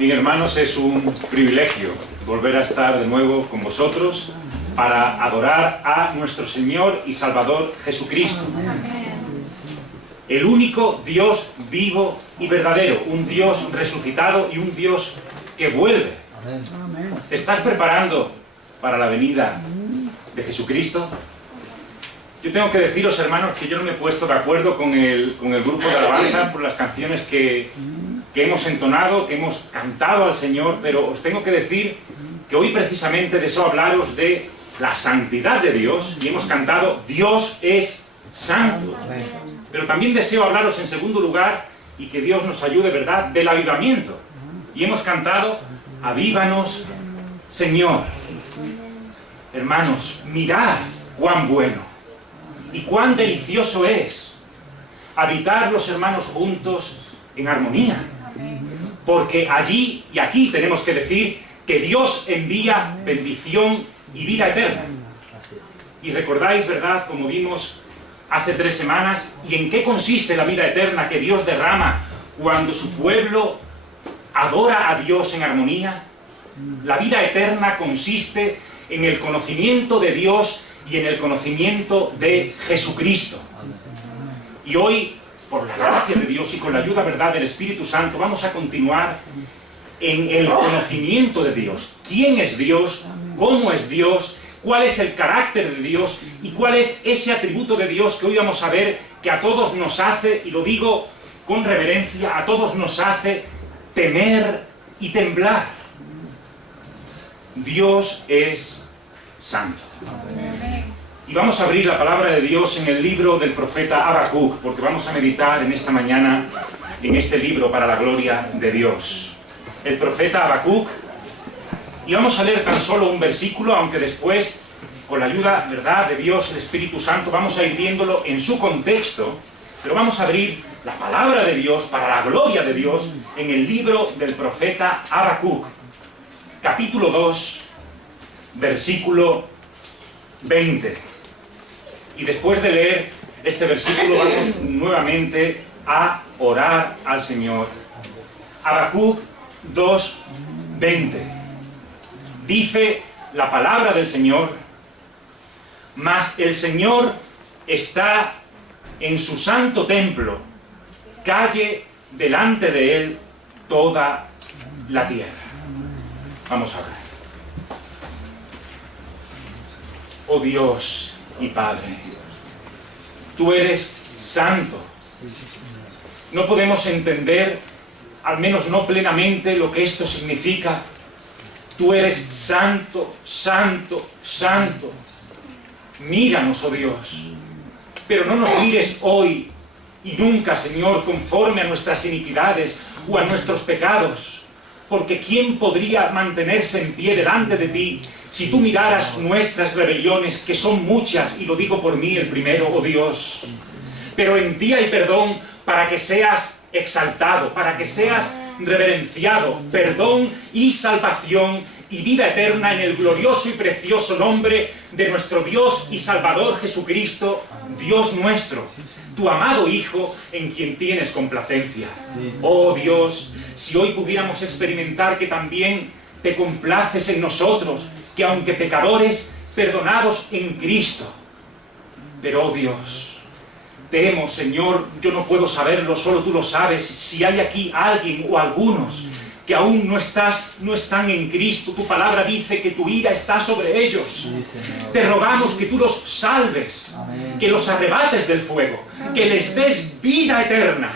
Bien, hermanos, es un privilegio volver a estar de nuevo con vosotros para adorar a nuestro Señor y Salvador Jesucristo. El único Dios vivo y verdadero, un Dios resucitado y un Dios que vuelve. ¿Te estás preparando para la venida de Jesucristo? Yo tengo que deciros, hermanos, que yo no me he puesto de acuerdo con el grupo de alabanza por las canciones que hemos entonado, que hemos cantado al Señor, pero os tengo que decir que hoy precisamente deseo hablaros de la santidad de Dios, y hemos cantado Dios es santo. Pero también deseo hablaros en segundo lugar, y que Dios nos ayude, ¿verdad?, del avivamiento. Y hemos cantado Avívanos, Señor. Hermanos, mirad cuán bueno y cuán delicioso es habitar los hermanos juntos en armonía. Porque allí y aquí tenemos que decir que Dios envía bendición y vida eterna. Y recordáis, ¿verdad?, como vimos hace 3 semanas, y en qué consiste la vida eterna que Dios derrama cuando su pueblo adora a Dios en armonía. La vida eterna consiste en el conocimiento de Dios y en el conocimiento de Jesucristo. Y hoy, por la gracia de Dios y con la ayuda, ¿verdad?, del Espíritu Santo, vamos a continuar en el conocimiento de Dios. ¿Quién es Dios? ¿Cómo es Dios? ¿Cuál es el carácter de Dios? ¿Y cuál es ese atributo de Dios que hoy vamos a ver que a todos nos hace, y lo digo con reverencia, a todos nos hace temer y temblar? Dios es santo. Y vamos a abrir la palabra de Dios en el libro del profeta Habacuc, porque vamos a meditar en esta mañana en este libro para la gloria de Dios. El profeta Habacuc, y vamos a leer tan solo un versículo, aunque después, con la ayuda, ¿verdad?, de Dios, el Espíritu Santo, vamos a ir viéndolo en su contexto, pero vamos a abrir la palabra de Dios para la gloria de Dios en el libro del profeta Habacuc, capítulo 2, versículo 20. Y después de leer este versículo vamos nuevamente a orar al Señor. Habacuc 2:20. Dice la palabra del Señor: mas el Señor está en su santo templo, calle delante de él toda la tierra. Vamos a ver. Oh Dios y Padre, tú eres santo. No podemos entender, al menos no plenamente, lo que esto significa. Tú eres santo, santo, santo. Míranos, oh Dios, pero no nos mires hoy y nunca, Señor, conforme a nuestras iniquidades o a nuestros pecados, porque ¿quién podría mantenerse en pie delante de ti si tú miraras nuestras rebeliones, que son muchas, y lo digo por mí el primero, oh Dios? Pero en ti hay perdón para que seas exaltado, para que seas reverenciado, perdón y salvación y vida eterna en el glorioso y precioso nombre de nuestro Dios y Salvador Jesucristo, Dios nuestro, tu amado Hijo, en quien tienes complacencia. Oh Dios, si hoy pudiéramos experimentar que también te complaces en nosotros, que aunque pecadores, perdonados en Cristo. Pero, oh Dios, temo, Señor, yo no puedo saberlo, solo tú lo sabes, si hay aquí alguien o algunos que aún no están en Cristo. Tu palabra dice que tu ira está sobre ellos. Te rogamos que tú los salves, que los arrebates del fuego, que les des vida eterna,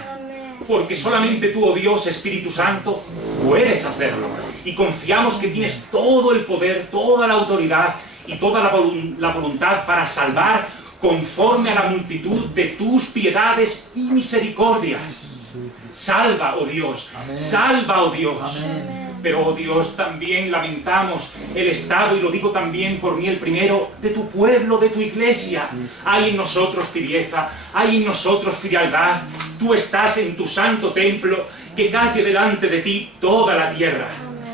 porque solamente tú, oh Dios, Espíritu Santo, puedes hacerlo. Y confiamos que tienes todo el poder, toda la autoridad y toda la voluntad para salvar conforme a la multitud de tus piedades y misericordias. Salva, oh Dios, salva, oh Dios. Pero, oh Dios, también lamentamos el estado, y lo digo también por mí el primero, de tu pueblo, de tu iglesia. Hay en nosotros tibieza, hay en nosotros frialdad. Tú estás en tu santo templo, que calle delante de ti toda la tierra.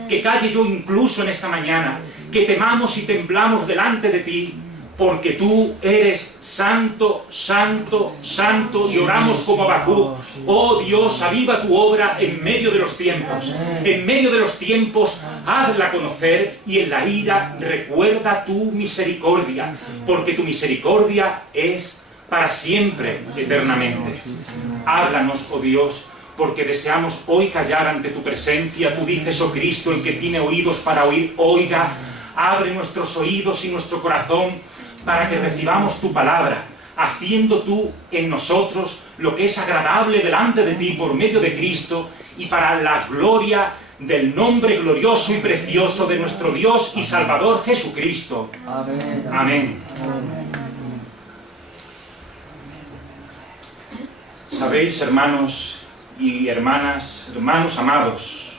Que calle yo incluso en esta mañana, que temamos y temblamos delante de ti, porque tú eres santo, santo, santo, y oramos como Habacuc: oh Dios, aviva tu obra en medio de los tiempos. En medio de los tiempos, hazla conocer, y en la ira recuerda tu misericordia, porque tu misericordia es para siempre, eternamente. Háblanos, oh Dios, porque deseamos hoy callar ante tu presencia. Tú dices: oh Cristo, el que tiene oídos para oír, oiga. Abre nuestros oídos y nuestro corazón para que recibamos tu palabra, haciendo tú en nosotros lo que es agradable delante de ti por medio de Cristo, y para la gloria del nombre glorioso y precioso de nuestro Dios y Salvador Jesucristo. Amén. Amén. Sabéis, hermanos y hermanas, hermanos amados,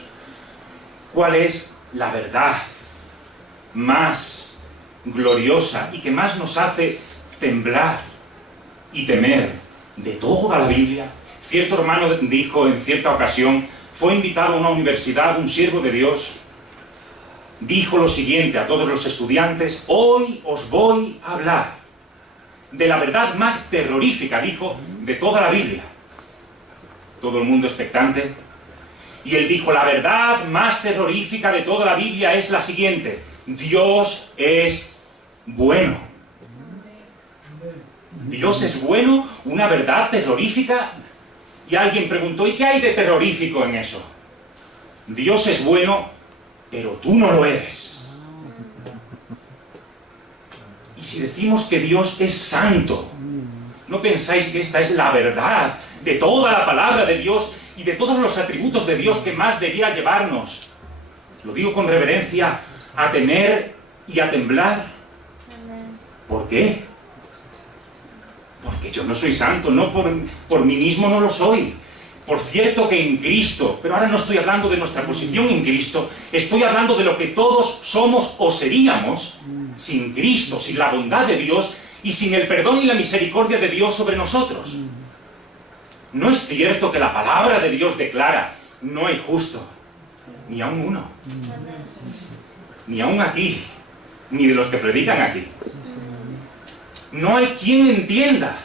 cuál es la verdad más gloriosa y que más nos hace temblar y temer de toda la Biblia. Cierto hermano dijo en cierta ocasión, fue invitado a una universidad, un siervo de Dios, dijo lo siguiente a todos los estudiantes: hoy os voy a hablar de la verdad más terrorífica, dijo, de toda la Biblia. Todo el mundo expectante. Y él dijo: la verdad más terrorífica de toda la Biblia es la siguiente: Dios es bueno. Dios es bueno, una verdad terrorífica. Y alguien preguntó: ¿y qué hay de terrorífico en eso? Dios es bueno, pero tú no lo eres. Y si decimos que Dios es santo, ¿no pensáis que esta es la verdad de toda la palabra de Dios y de todos los atributos de Dios que más debía llevarnos, lo digo con reverencia, a temer y a temblar? ¿Por qué? Porque yo no soy santo, no por mí mismo no lo soy. Por cierto que en Cristo, pero ahora no estoy hablando de nuestra posición en Cristo, estoy hablando de lo que todos somos o seríamos sin Cristo, sin la bondad de Dios y sin el perdón y la misericordia de Dios sobre nosotros. ¿No es cierto que la palabra de Dios declara: no hay justo, ni aun uno? Ni aun aquí, ni de los que predican aquí. No hay quien entienda.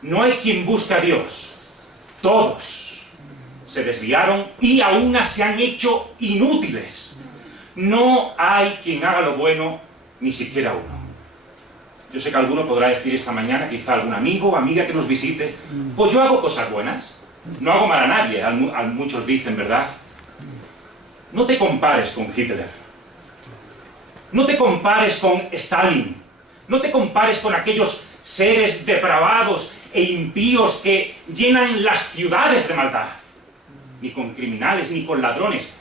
No hay quien busque a Dios. Todos se desviaron y aún se han hecho inútiles. No hay quien haga lo bueno, ni siquiera uno. Yo sé que alguno podrá decir esta mañana, quizá algún amigo o amiga que nos visite: pues yo hago cosas buenas, no hago mal a nadie. Muchos dicen, ¿verdad? No te compares con Hitler. No te compares con Stalin. No te compares con aquellos seres depravados e impíos que llenan las ciudades de maldad. Ni con criminales, ni con ladrones.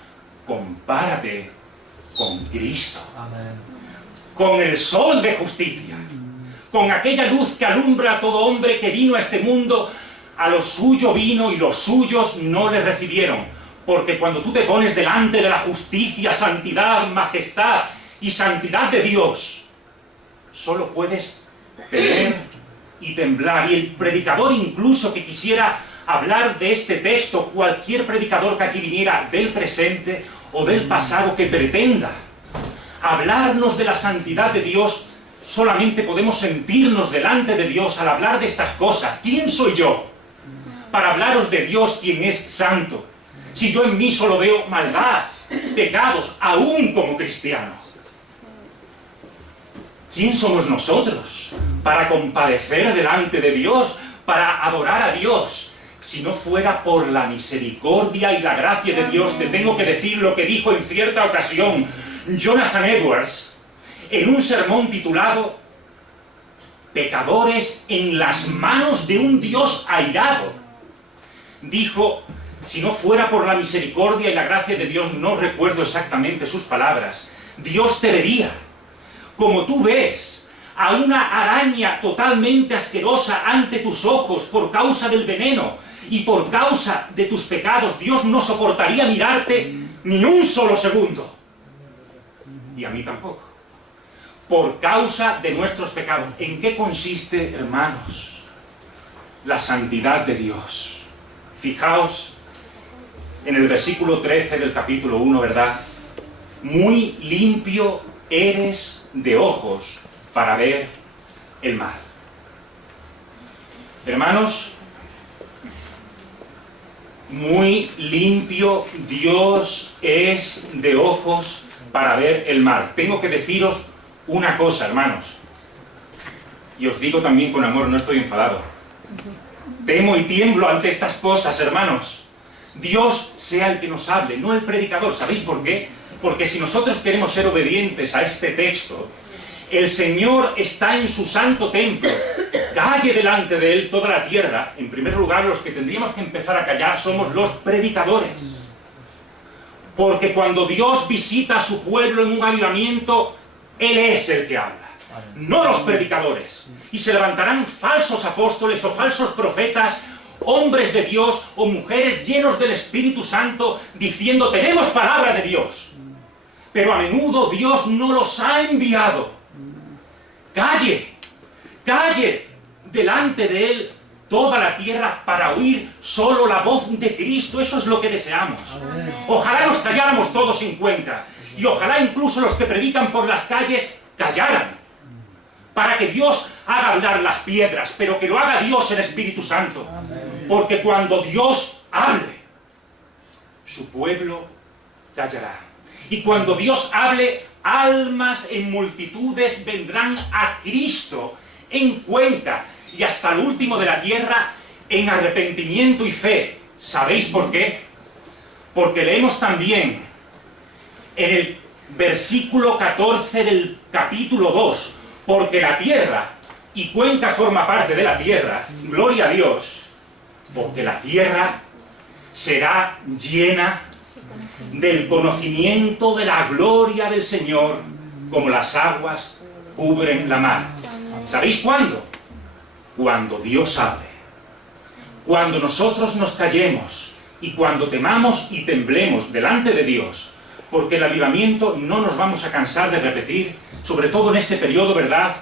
Compárate con Cristo. Amén. Con el sol de justicia. Con aquella luz que alumbra a todo hombre que vino a este mundo. A lo suyo vino y los suyos no le recibieron. Porque cuando tú te pones delante de la justicia, santidad, majestad y santidad de Dios, solo puedes temer y temblar. Y el predicador incluso que quisiera hablar de este texto, cualquier predicador que aquí viniera del presente o del pasado que pretenda hablarnos de la santidad de Dios, solamente podemos sentirnos delante de Dios al hablar de estas cosas. ¿Quién soy yo para hablaros de Dios, quien es santo, si yo en mí solo veo maldad, pecados, aún como cristiano? ¿Quién somos nosotros para compadecer delante de Dios, para adorar a Dios? Si no fuera por la misericordia y la gracia de Dios, te tengo que decir lo que dijo en cierta ocasión Jonathan Edwards en un sermón titulado «Pecadores en las manos de un Dios airado». Dijo: si no fuera por la misericordia y la gracia de Dios, no recuerdo exactamente sus palabras, Dios te vería como tú ves a una araña totalmente asquerosa ante tus ojos por causa del veneno y por causa de tus pecados. Dios no soportaría mirarte ni un solo segundo. Y a mí tampoco. Por causa de nuestros pecados. ¿En qué consiste, hermanos, la santidad de Dios? Fijaos en el versículo 13 del capítulo 1, ¿verdad? Muy limpio eres de ojos para ver el mal. Hermanos, muy limpio Dios es de ojos para ver el mal. Tengo que deciros una cosa, hermanos, y os digo también con amor, no estoy enfadado. Temo y tiemblo ante estas cosas, hermanos. Dios sea el que nos hable, no el predicador. ¿Sabéis por qué? Porque si nosotros queremos ser obedientes a este texto, el Señor está en su santo templo. Calle delante de Él toda la tierra. En primer lugar, los que tendríamos que empezar a callar somos los predicadores. Porque cuando Dios visita a su pueblo en un avivamiento, Él es el que habla, no los predicadores. Y se levantarán falsos apóstoles o falsos profetas, hombres de Dios o mujeres llenos del Espíritu Santo, diciendo: tenemos palabra de Dios. Pero a menudo Dios no los ha enviado. Calle, calle delante de Él toda la tierra para oír solo la voz de Cristo. Eso es lo que deseamos. Ojalá nos calláramos todos en Cuenca, y ojalá incluso los que predican por las calles callaran, para que Dios haga hablar las piedras, pero que lo haga Dios el Espíritu Santo. Porque cuando Dios hable, su pueblo callará. Y cuando Dios hable, almas en multitudes vendrán a Cristo en Cuenca y hasta el último de la tierra en arrepentimiento y fe. ¿Sabéis por qué? Porque leemos también en el versículo 14 del capítulo 2, porque la tierra, y Cuenca forma parte de la tierra, gloria a Dios, porque la tierra será llena del conocimiento de la gloria del Señor, como las aguas cubren la mar. ¿Sabéis cuándo? Cuando Dios hable. Cuando nosotros nos callemos y cuando temamos y temblemos delante de Dios, porque el avivamiento no nos vamos a cansar de repetir, sobre todo en este periodo, ¿verdad?,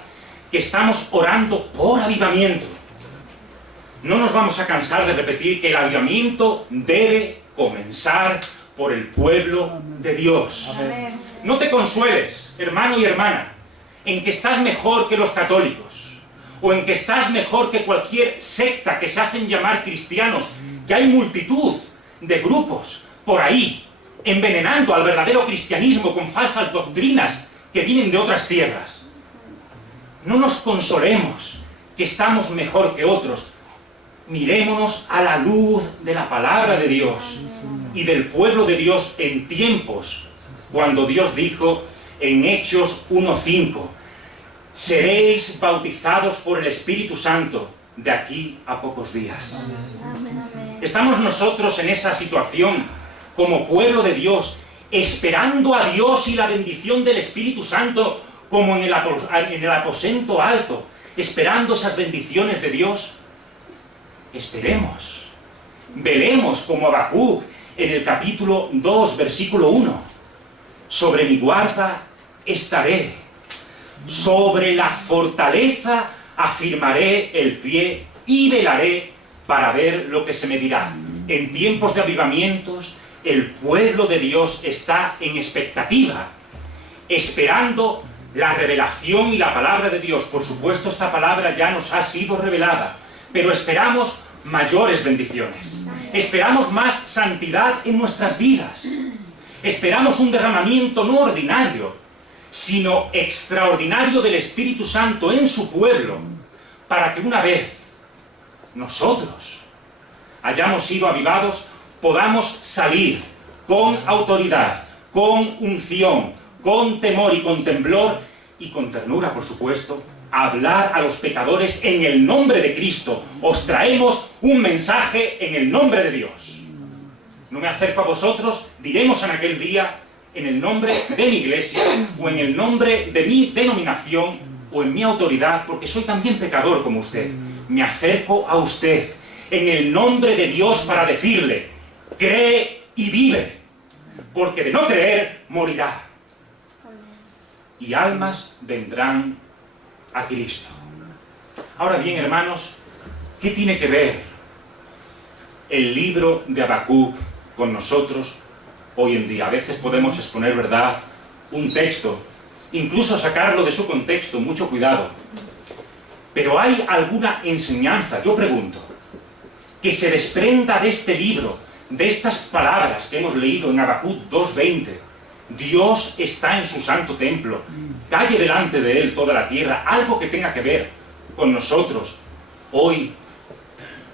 que estamos orando por avivamiento. No nos vamos a cansar de repetir que el avivamiento debe comenzar por el pueblo de Dios. Amén. No te consueles, hermano y hermana, en que estás mejor que los católicos, o en que estás mejor que cualquier secta que se hacen llamar cristianos, que hay multitud de grupos por ahí, envenenando al verdadero cristianismo con falsas doctrinas que vienen de otras tierras. No nos consolemos que estamos mejor que otros. Mirémonos a la luz de la palabra de Dios y del pueblo de Dios en tiempos, cuando Dios dijo en Hechos 1:5, seréis bautizados por el Espíritu Santo de aquí a pocos días. Estamos nosotros en esa situación como pueblo de Dios, esperando a Dios y la bendición del Espíritu Santo, como en el aposento alto, esperando esas bendiciones de Dios. Esperemos, velemos como Habacuc en el capítulo 2, versículo 1. Sobre mi guarda estaré, sobre la fortaleza afirmaré el pie y velaré para ver lo que se me dirá. En tiempos de avivamientos, el pueblo de Dios está en expectativa, esperando la revelación y la palabra de Dios. Por supuesto, esta palabra ya nos ha sido revelada, pero esperamos mayores bendiciones. Esperamos más santidad en nuestras vidas. Esperamos un derramamiento no ordinario, sino extraordinario del Espíritu Santo en su pueblo, para que una vez nosotros hayamos sido avivados, podamos salir con autoridad, con unción, con temor y con temblor y con ternura, por supuesto, hablar a los pecadores en el nombre de Cristo. Os traemos un mensaje en el nombre de Dios. No me acerco a vosotros, diremos en aquel día, en el nombre de mi iglesia, o en el nombre de mi denominación, o en mi autoridad, porque soy también pecador como usted. Me acerco a usted, en el nombre de Dios, para decirle, cree y vive, porque de no creer, morirá. Y almas vendrán a Cristo. Ahora bien, hermanos, ¿qué tiene que ver el libro de Habacuc con nosotros hoy en día? A veces podemos exponer, ¿verdad?, un texto incluso sacarlo de su contexto, mucho cuidado. Pero hay alguna enseñanza, yo pregunto, que se desprenda de este libro, de estas palabras que hemos leído en Habacuc 2:20. Dios está en su santo templo, calle delante de él toda la tierra, algo que tenga que ver con nosotros. Hoy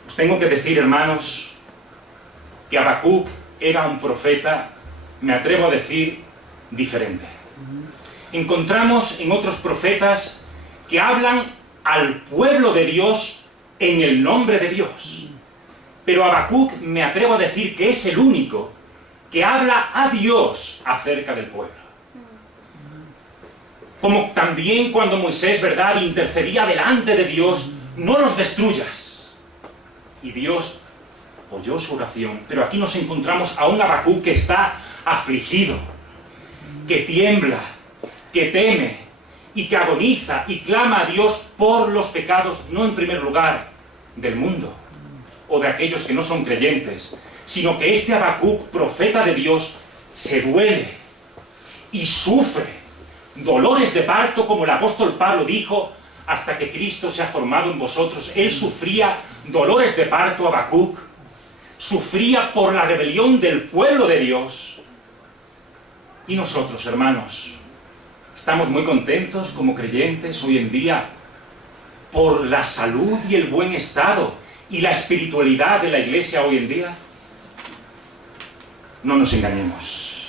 os tengo que decir, hermanos, que Habacuc era un profeta, me atrevo a decir, diferente. Encontramos en otros profetas que hablan al pueblo de Dios en el nombre de Dios. Pero Habacuc, me atrevo a decir que es el único que habla a Dios acerca del pueblo. Como también cuando Moisés, ¿verdad?, intercedía delante de Dios, no los destruyas. Y Dios oyó su oración. Pero aquí nos encontramos a un Habacuc que está afligido, que tiembla, que teme y que agoniza y clama a Dios por los pecados, no en primer lugar del mundo o de aquellos que no son creyentes, sino que este Habacuc, profeta de Dios, se duele y sufre dolores de parto, como el apóstol Pablo dijo, hasta que Cristo se ha formado en vosotros. Él sufría dolores de parto, Habacuc, sufría por la rebelión del pueblo de Dios. Y nosotros, hermanos, estamos muy contentos como creyentes hoy en día por la salud y el buen estado y la espiritualidad de la iglesia hoy en día. No nos engañemos.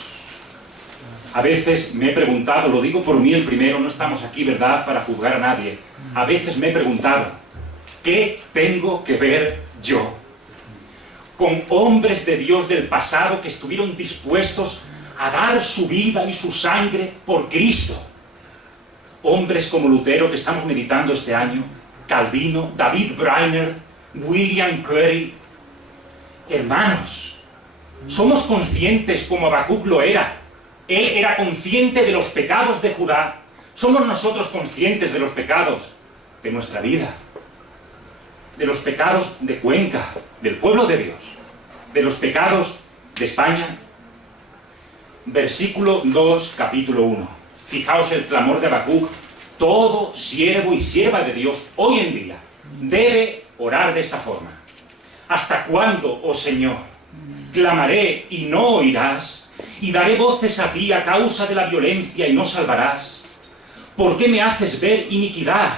A veces me he preguntado, lo digo por mí el primero, no estamos aquí, ¿verdad?, para juzgar a nadie. A veces me he preguntado, ¿qué tengo que ver yo con hombres de Dios del pasado que estuvieron dispuestos a dar su vida y su sangre por Cristo? Hombres como Lutero, que estamos meditando este año, Calvino, David Brainerd, William Carey. Hermanos, somos conscientes, como Habacuc lo era. Él era consciente de los pecados de Judá. Somos nosotros conscientes de los pecados de nuestra vida, de los pecados de Cuenca, del pueblo de Dios, de los pecados de España. Versículo 2, capítulo 1. Fijaos el clamor de Habacuc. Todo siervo y sierva de Dios hoy en día debe orar de esta forma. ¿Hasta cuándo, oh Señor, clamaré y no oirás? Y daré voces a ti a causa de la violencia y no salvarás. ¿Por qué me haces ver iniquidad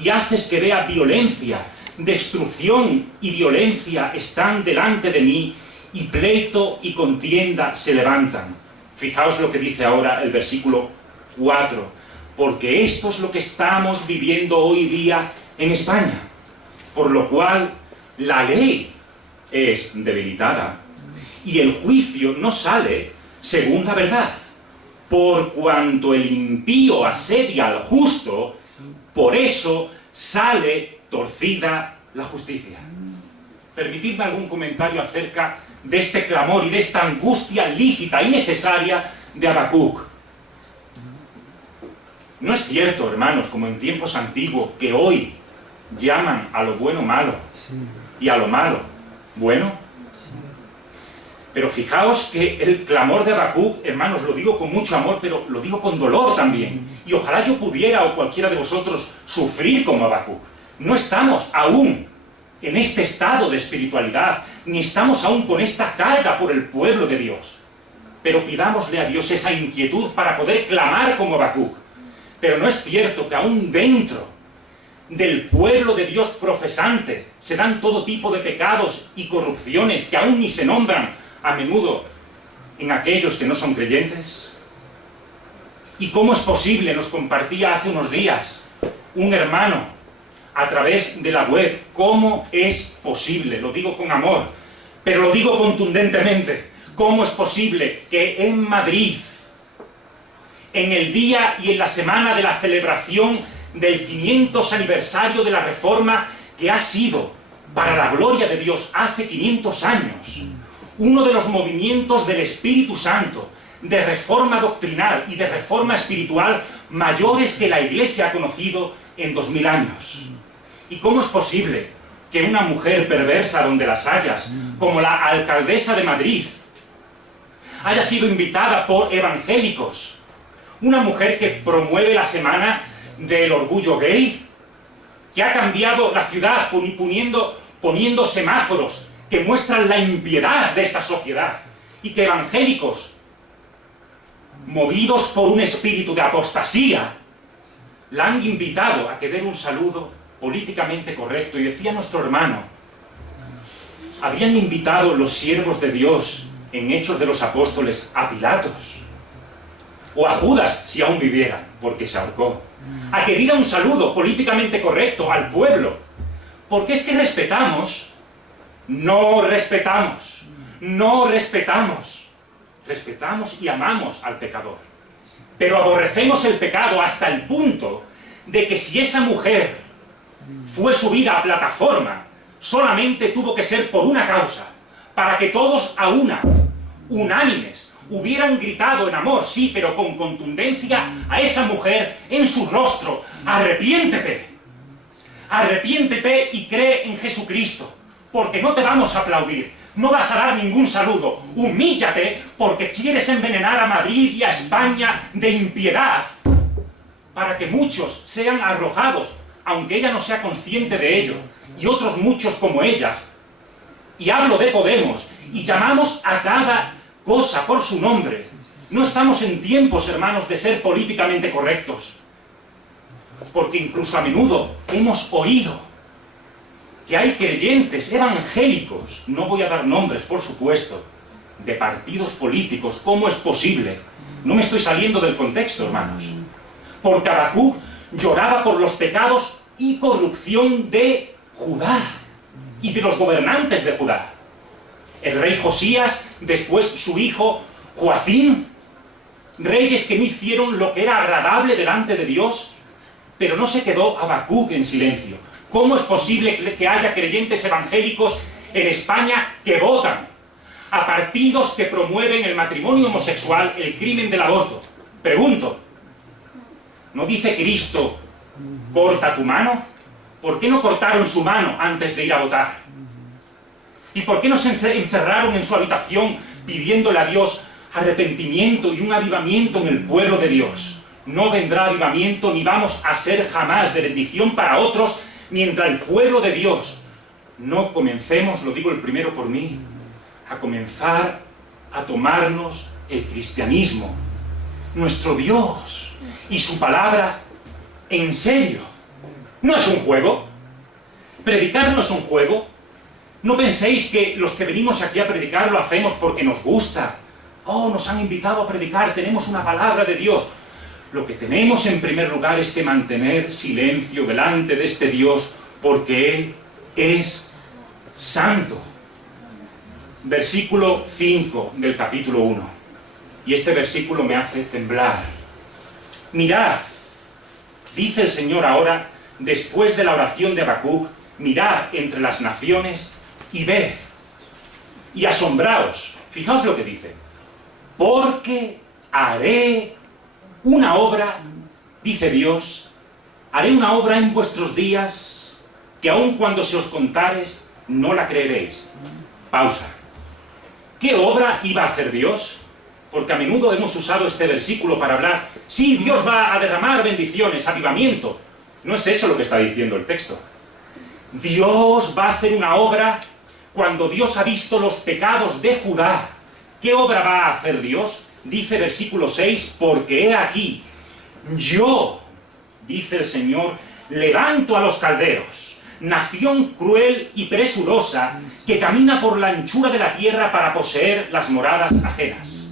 y haces que vea violencia? Destrucción y violencia están delante de mí, y pleito y contienda se levantan. Fijaos lo que dice ahora el versículo 4. Porque esto es lo que estamos viviendo hoy día en España. Por lo cual la ley es debilitada y el juicio no sale según la verdad. Por cuanto el impío asedia al justo, por eso sale torcida la justicia. Permitidme algún comentario acerca de este clamor y de esta angustia lícita y necesaria de Habacuc. No es cierto, hermanos, como en tiempos antiguos, que hoy llaman a lo bueno malo y a lo malo bueno. Pero fijaos que el clamor de Habacuc, hermanos, lo digo con mucho amor, pero lo digo con dolor también. Y ojalá yo pudiera, o cualquiera de vosotros, sufrir como Habacuc. No estamos aún en este estado de espiritualidad, ni estamos aún con esta carga por el pueblo de Dios. Pero pidámosle a Dios esa inquietud para poder clamar como Habacuc. Pero no es cierto que aún dentro del pueblo de Dios profesante se dan todo tipo de pecados y corrupciones que aún ni se nombran a menudo en aquellos que no son creyentes. ¿Y cómo es posible? Nos compartía hace unos días un hermano a través de la web. ¿Cómo es posible? Lo digo con amor, pero lo digo contundentemente. ¿Cómo es posible que en Madrid, en el día y en la semana de la celebración del 500 aniversario de la Reforma, que ha sido, para la gloria de Dios, hace 500 años, uno de los movimientos del Espíritu Santo, de reforma doctrinal y de reforma espiritual mayores que la Iglesia ha conocido en 2000 años? ¿Y cómo es posible que una mujer perversa donde las hayas, como la alcaldesa de Madrid, haya sido invitada por evangélicos, Una mujer que promueve la semana del orgullo gay, que ha cambiado la ciudad poniendo semáforos que muestran la impiedad de esta sociedad, y que evangélicos, movidos por un espíritu de apostasía, la han invitado a que dé un saludo políticamente correcto. Y decía nuestro hermano, habrían invitado los siervos de Dios en Hechos de los Apóstoles a Pilatos, o a Judas, si aún viviera, porque se ahorcó, a que diera un saludo políticamente correcto al pueblo, porque es que respetamos y amamos al pecador, pero aborrecemos el pecado hasta el punto de que si esa mujer fue subida a plataforma, solamente tuvo que ser por una causa, para que todos a una, unánimes, hubieran gritado en amor, sí, pero con contundencia a esa mujer en su rostro: arrepiéntete, arrepiéntete y cree en Jesucristo, porque no te vamos a aplaudir, no vas a dar ningún saludo, humíllate porque quieres envenenar a Madrid y a España de impiedad, para que muchos sean arrojados, aunque ella no sea consciente de ello, y otros muchos como ellas. Y hablo de Podemos, y llamamos a cada cosa por su nombre. No estamos en tiempos, hermanos, de ser políticamente correctos, porque incluso a menudo hemos oído que hay creyentes evangélicos, no voy a dar nombres, por supuesto, de partidos políticos. ¿Cómo es posible? No me estoy saliendo del contexto, hermanos. Porque Habacuc lloraba por los pecados y corrupción de Judá y de los gobernantes de Judá. El rey Josías, después su hijo Joacim, reyes que no hicieron lo que era agradable delante de Dios, pero no se quedó Habacuc en silencio. ¿Cómo es posible que haya creyentes evangélicos en España que votan a partidos que promueven el matrimonio homosexual, el crimen del aborto? Pregunto, ¿no dice Cristo, corta tu mano? ¿Por qué no cortaron su mano antes de ir a votar? ¿Y por qué no se encerraron en su habitación pidiéndole a Dios arrepentimiento y un avivamiento en el pueblo de Dios? No vendrá avivamiento ni vamos a ser jamás de bendición para otros mientras el pueblo de Dios no comencemos, lo digo el primero por mí, a comenzar a tomarnos el cristianismo, nuestro Dios y su palabra en serio. No es un juego. Predicar no es un juego. No penséis que los que venimos aquí a predicar lo hacemos porque nos gusta. Oh, nos han invitado a predicar, tenemos una palabra de Dios. Lo que tenemos en primer lugar es que mantener silencio delante de este Dios, porque Él es santo. Versículo 5 del capítulo 1. Y este versículo me hace temblar. Mirad, dice el Señor ahora, después de la oración de Habacuc, mirad entre las naciones y ved, y asombraos. Fijaos lo que dice. Porque haré una obra, dice Dios, haré una obra en vuestros días, que aun cuando se os contare, no la creeréis. Pausa. ¿Qué obra iba a hacer Dios? Porque a menudo hemos usado este versículo para hablar, sí, Dios va a derramar bendiciones, avivamiento. No es eso lo que está diciendo el texto. Dios va a hacer una obra cuando Dios ha visto los pecados de Judá. ¿Qué obra va a hacer Dios? Dice versículo 6, porque he aquí, yo, dice el Señor, levanto a los caldeos, nación cruel y presurosa, que camina por la anchura de la tierra para poseer las moradas ajenas.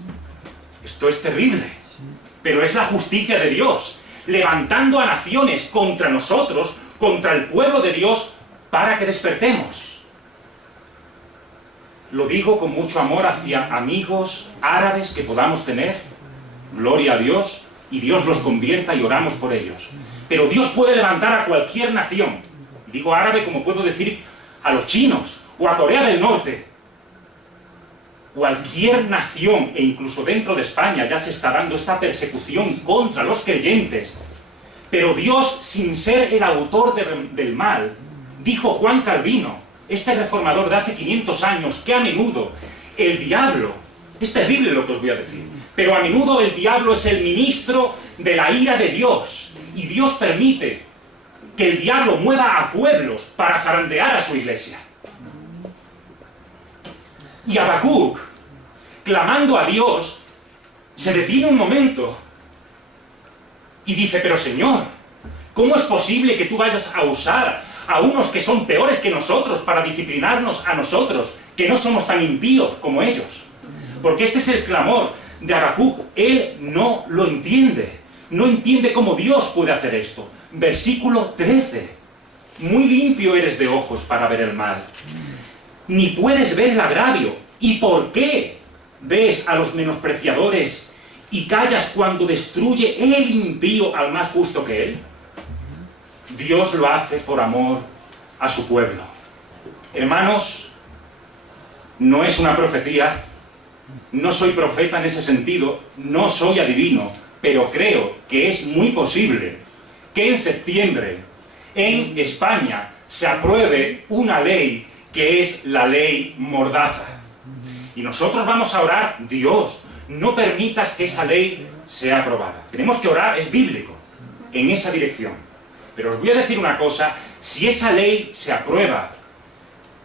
Esto es terrible, pero es la justicia de Dios, levantando a naciones contra nosotros, contra el pueblo de Dios, para que despertemos. Lo digo con mucho amor hacia amigos árabes que podamos tener, gloria a Dios, y Dios los convierta y oramos por ellos. Pero Dios puede levantar a cualquier nación, y digo árabe como puedo decir a los chinos, o a Corea del Norte. Cualquier nación, e incluso dentro de España ya se está dando esta persecución contra los creyentes. Pero Dios, sin ser el autor del mal, dijo Juan Calvino, este reformador de hace 500 años, que a menudo el diablo Es terrible lo que os voy a decir. Pero a menudo el diablo es el ministro de la ira de Dios. Y Dios permite que el diablo mueva a pueblos para zarandear a su iglesia. Y Habacuc, clamando a Dios, se detiene un momento y dice: pero Señor, ¿cómo es posible que tú vayas a usar a unos que son peores que nosotros para disciplinarnos a nosotros, que no somos tan impíos como ellos? Porque este es el clamor de Habacuc. Él no lo entiende. No entiende cómo Dios puede hacer esto. Versículo 13. Muy limpio eres de ojos para ver el mal, ni puedes ver el agravio. ¿Y por qué ves a los menospreciadores y callas cuando destruye el impío al más justo que él? Dios lo hace por amor a su pueblo. Hermanos, no es una profecía, no soy profeta en ese sentido, no soy adivino, pero creo que es muy posible que en septiembre en España se apruebe una ley que es la ley Mordaza. Y nosotros vamos a orar: Dios, no permitas que esa ley sea aprobada. Tenemos que orar, es bíblico, en esa dirección. Pero os voy a decir una cosa: si esa ley se aprueba,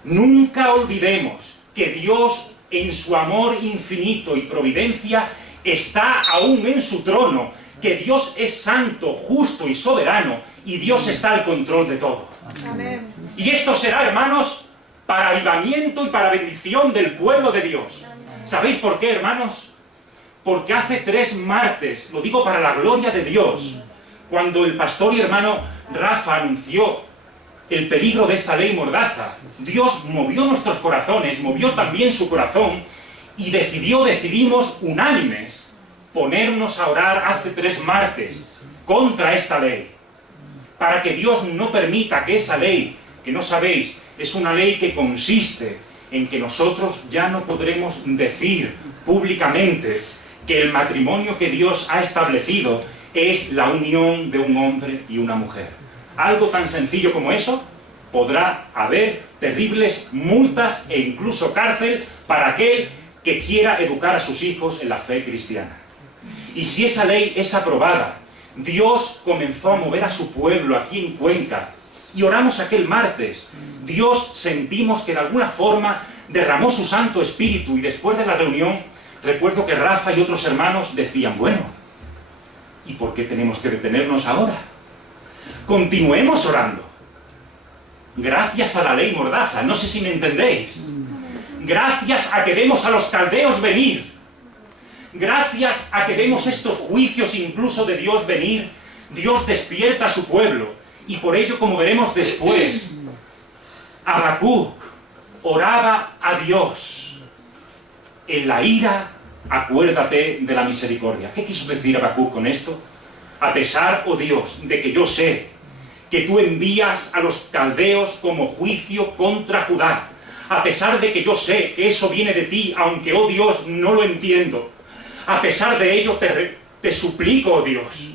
nunca olvidemos que Dios, en su amor infinito y providencia, está aún en su trono, que Dios es santo, justo y soberano, y Dios está al control de todo. Amén. Y esto será, hermanos, para avivamiento y para bendición del pueblo de Dios. ¿Sabéis por qué, hermanos? Porque hace 3 martes, lo digo para la gloria de Dios, cuando el pastor y hermano Rafa anunció el peligro de esta ley Mordaza, Dios movió nuestros corazones, movió también su corazón, y decidimos unánimes ponernos a orar hace 3 martes contra esta ley, para que Dios no permita que esa ley, que no sabéis, es una ley que consiste en que nosotros ya no podremos decir públicamente que el matrimonio que Dios ha establecido es la unión de un hombre y una mujer. Algo tan sencillo como eso, podrá haber terribles multas e incluso cárcel para aquel que quiera educar a sus hijos en la fe cristiana. Y si esa ley es aprobada, Dios comenzó a mover a su pueblo aquí en Cuenca, y oramos aquel martes. Dios sentimos que de alguna forma derramó su Santo Espíritu, y después de la reunión, recuerdo que Rafa y otros hermanos decían: bueno, ¿y por qué tenemos que detenernos ahora? Continuemos orando. Gracias a la ley Mordaza, no sé si me entendéis. Gracias a que vemos a los caldeos venir. Gracias a que vemos estos juicios incluso de Dios venir, Dios despierta a su pueblo. Y por ello, como veremos después, Habacuc oraba a Dios: en la ira, acuérdate de la misericordia. ¿Qué quiso decir Habacuc con esto? A pesar, oh Dios, de que yo sé que tú envías a los caldeos como juicio contra Judá, a pesar de que yo sé que eso viene de ti, aunque, oh Dios, no lo entiendo, a pesar de ello te suplico, oh Dios,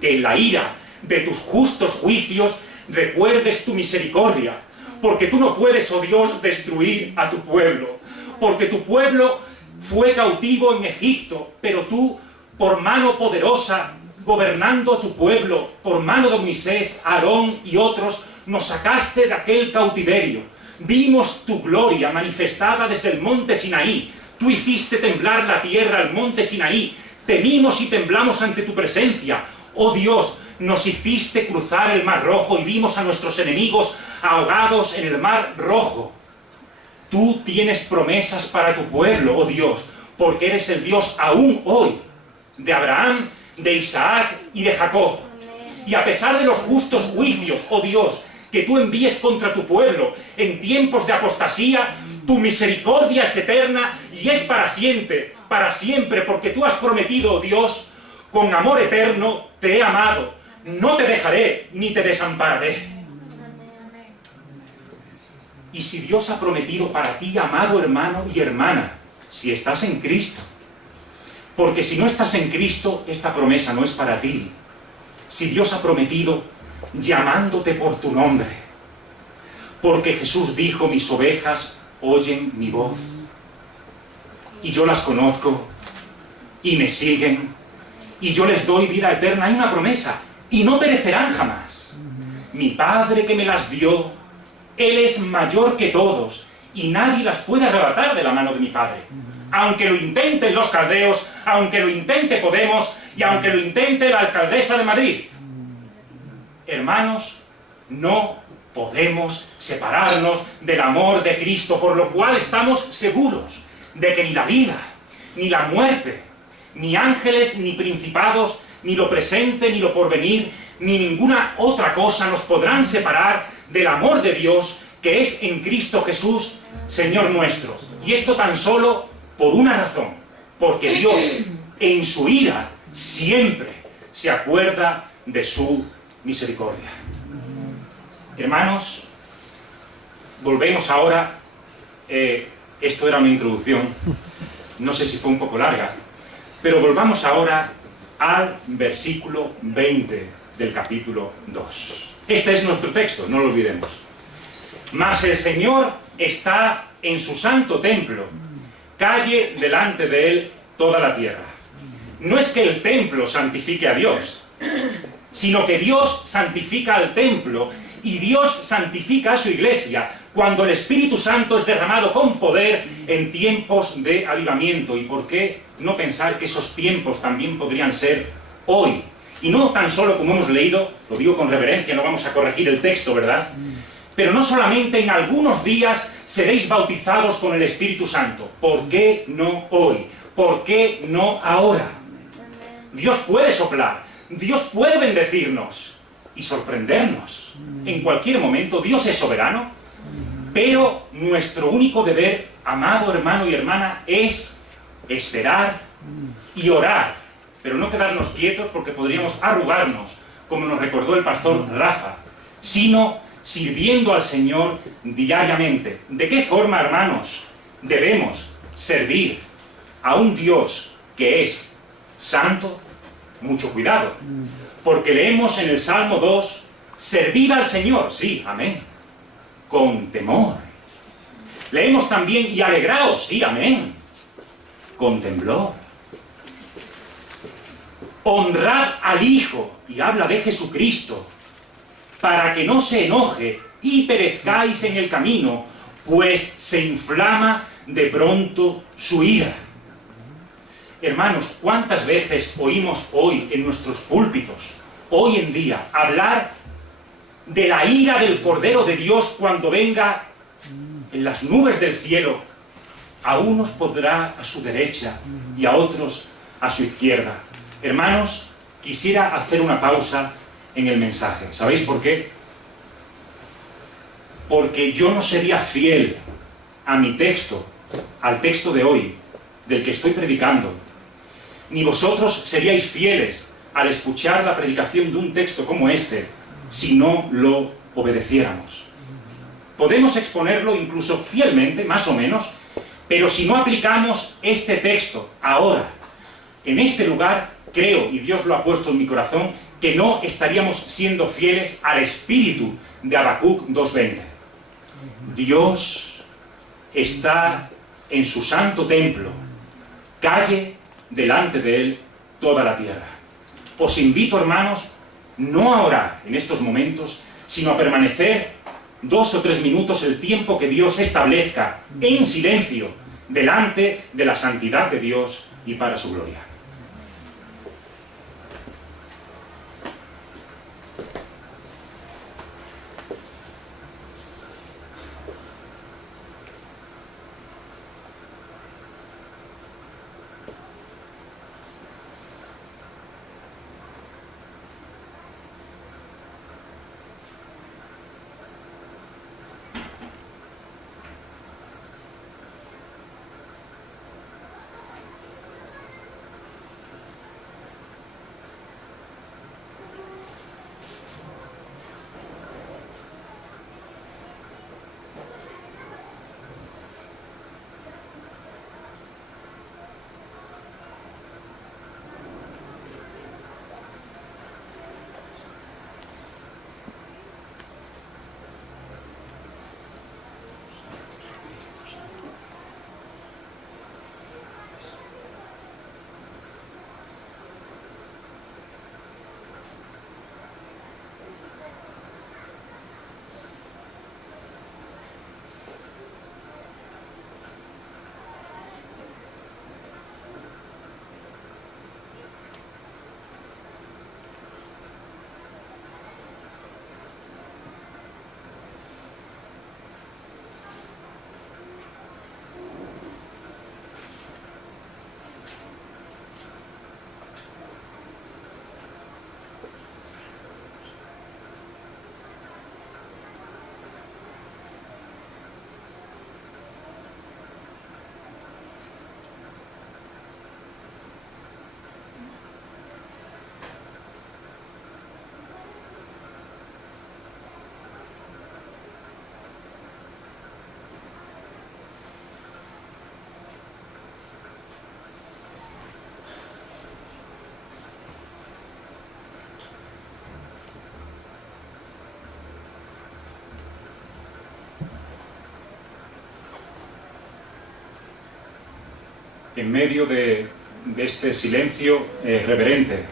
que en la ira de tus justos juicios recuerdes tu misericordia, porque tú no puedes, oh Dios, destruir a tu pueblo, porque tu pueblo fue cautivo en Egipto, pero tú, por mano poderosa, gobernando a tu pueblo, por mano de Moisés, Aarón y otros, nos sacaste de aquel cautiverio. Vimos tu gloria manifestada desde el monte Sinaí. Tú hiciste temblar la tierra, el monte Sinaí. Temimos y temblamos ante tu presencia. Oh Dios, nos hiciste cruzar el mar rojo y vimos a nuestros enemigos ahogados en el mar rojo. Tú tienes promesas para tu pueblo, oh Dios, porque eres el Dios aún hoy de Abraham, de Isaac y de Jacob. Y a pesar de los justos juicios, oh Dios, que tú envíes contra tu pueblo en tiempos de apostasía, tu misericordia es eterna y es para siempre, porque tú has prometido, oh Dios, con amor eterno te he amado, no te dejaré ni te desampararé. Y si Dios ha prometido para ti, amado hermano y hermana, si estás en Cristo, porque si no estás en Cristo, esta promesa no es para ti. Si Dios ha prometido, llamándote por tu nombre, porque Jesús dijo: mis ovejas oyen mi voz. y yo las conozco, y me siguen, y yo les doy vida eterna. Hay una promesa, y no perecerán jamás. Mi Padre que me las dio, Él es mayor que todos, y nadie las puede arrebatar de la mano de mi Padre. Aunque lo intenten los caldeos, aunque lo intente Podemos, y aunque lo intente la alcaldesa de Madrid. Hermanos, no podemos separarnos del amor de Cristo, por lo cual estamos seguros de que ni la vida, ni la muerte, ni ángeles, ni principados, ni lo presente, ni lo porvenir, ni ninguna otra cosa nos podrán separar del amor de Dios que es en Cristo Jesús, Señor nuestro. Y esto tan solo por una razón, porque Dios en su ira siempre se acuerda de su misericordia. Hermanos, volvemos ahora, esto era una introducción, no sé si fue un poco larga, pero volvamos ahora al versículo 20 del capítulo 2. Este es nuestro texto, no lo olvidemos. Mas el Señor está en su santo templo, calle delante de él toda la tierra. No es que el templo santifique a Dios, sino que Dios santifica al templo y Dios santifica a su iglesia cuando el Espíritu Santo es derramado con poder en tiempos de avivamiento. ¿Y por qué no pensar que esos tiempos también podrían ser hoy? Y no tan solo como hemos leído, lo digo con reverencia, no vamos a corregir el texto, ¿verdad? Pero no solamente en algunos días seréis bautizados con el Espíritu Santo. ¿Por qué no hoy? ¿Por qué no ahora? Dios puede soplar, Dios puede bendecirnos y sorprendernos. En cualquier momento, Dios es soberano, pero nuestro único deber, amado hermano y hermana, es esperar y orar, pero no quedarnos quietos porque podríamos arrugarnos, como nos recordó el pastor Rafa, sino sirviendo al Señor diariamente. ¿De qué forma, hermanos, debemos servir a un Dios que es santo? Mucho cuidado, porque leemos en el Salmo 2, servid al Señor, sí, amén, con temor. Leemos también, y alegraos, sí, amén, con temblor. Honrad al Hijo, y habla de Jesucristo, para que no se enoje y perezcáis en el camino, pues se inflama de pronto su ira. Hermanos, ¿cuántas veces oímos hoy en nuestros púlpitos, hoy en día, hablar de la ira del Cordero de Dios cuando venga en las nubes del cielo? A unos pondrá a su derecha y a otros a su izquierda. Hermanos, quisiera hacer una pausa en el mensaje. ¿Sabéis por qué? Porque yo no sería fiel a mi texto, al texto de hoy, del que estoy predicando, ni vosotros seríais fieles al escuchar la predicación de un texto como este, si no lo obedeciéramos. Podemos exponerlo incluso fielmente, más o menos, pero si no aplicamos este texto ahora, en este lugar, creo, y Dios lo ha puesto en mi corazón, que no estaríamos siendo fieles al espíritu de Habacuc 2:20. Dios está en su santo templo, calle delante de él toda la tierra. Os invito, hermanos, no a orar en estos momentos, sino a permanecer 2 o 3 minutos, el tiempo que Dios establezca, en silencio, delante de la santidad de Dios y para su gloria. en medio de este silencio reverente,